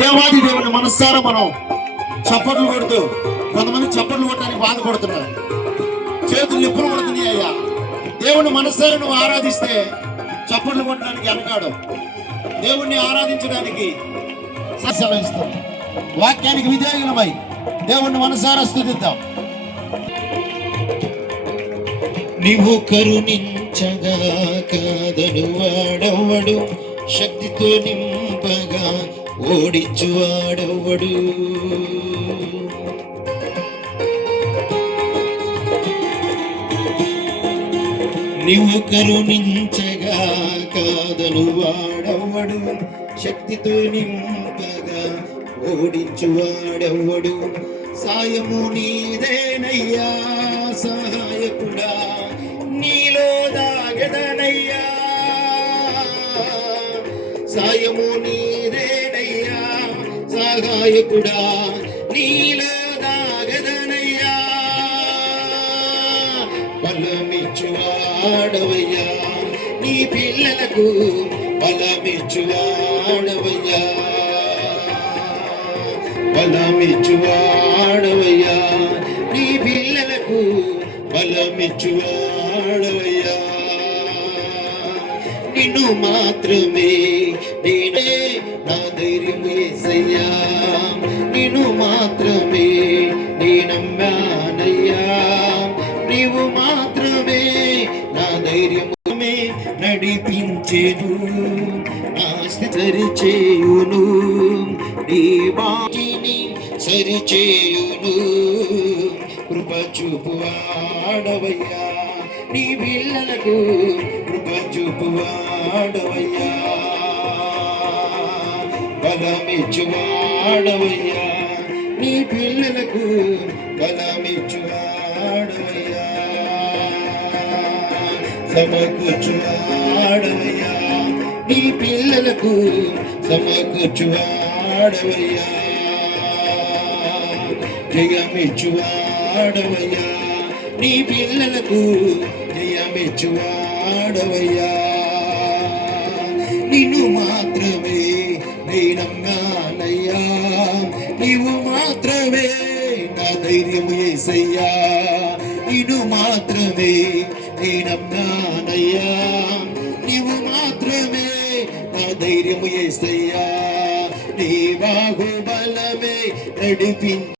దేవాది దేవుని మనస్సారా మనం చప్పట్లు కొడుతూ, కొంతమంది చప్పట్లు కొట్టడానికి బాధపడుతున్నారు, చేతులు నిప్పులు కొడుతున్నాయి. అయ్యా దేవుని మనస్సారా నువ్వు ఆరాధిస్తే చప్పట్లు కొట్టడానికి వెనకాడు. దేవుణ్ణి ఆరాధించడానికి సెలవిస్తాం. వాక్యానికి విధేయులమై దేవుణ్ణి మనసారా స్తుతిద్దాం. నీవు కరుణించగా కాదను వాడవడు, శక్తితో నింపగా ఓడించు వాడవడు. నీవు కరుణించగా కాదను వాడవడు, శక్తితో నింపగా ఓడించు వాడవడు. సాయము నీదేనయ్యా సహాయకుడా, నీలో దాగదనయ్యా. సాయము నీదేనయ్యా సహాయకుడా, నీలో దాగదనయ్యా. బలమిచ్చువాడవయ్యా నీ పిల్లలకు, బలమిచ్చువాడవయ్యా, బలమిచ్చువాడవయ్యా నీ పిల్లలకు, బలమిచ్చువాడవయ్యా. నిన్ను మాత్రమే నేనే నా ధైర్యము యేసయ్యా, నిన్ను మాత్రమే నేనమ్మానయ్యా. నీవు మాత్రమే నా ధైర్యమే నడిపించేను, నా స్థితి సరిచేయును, నీ బాటిని సరిచేయును. కృప చూపువాడవయ్యా నీ పిల్లలకు, కృప చూపువాడవయ్యా. బలమిచ్చువాడవయ్యా నీ పిల్లలకు, బలమిచ్చువాడవయ్యా. సమకూర్చువాడవయ్యా నీ పిల్లలకు, సమకూర్చువాడవయ్యా. జయమిచ్చువాడవయ్యా నీ పిల్లలకు, జయమిచ్చువాడవయ్యా. నిన్ను మాత్రమే నేనమ్మానయ్యా, నీవు మాత్రమే నా ధైర్యము యేసయ్యా. నిన్ను మాత్రమే నేనమ్మానయ్యా, నీవు మాత్రమే నా ధైర్యము యేసయ్యా. నీ బాహుబలమే నడిపించు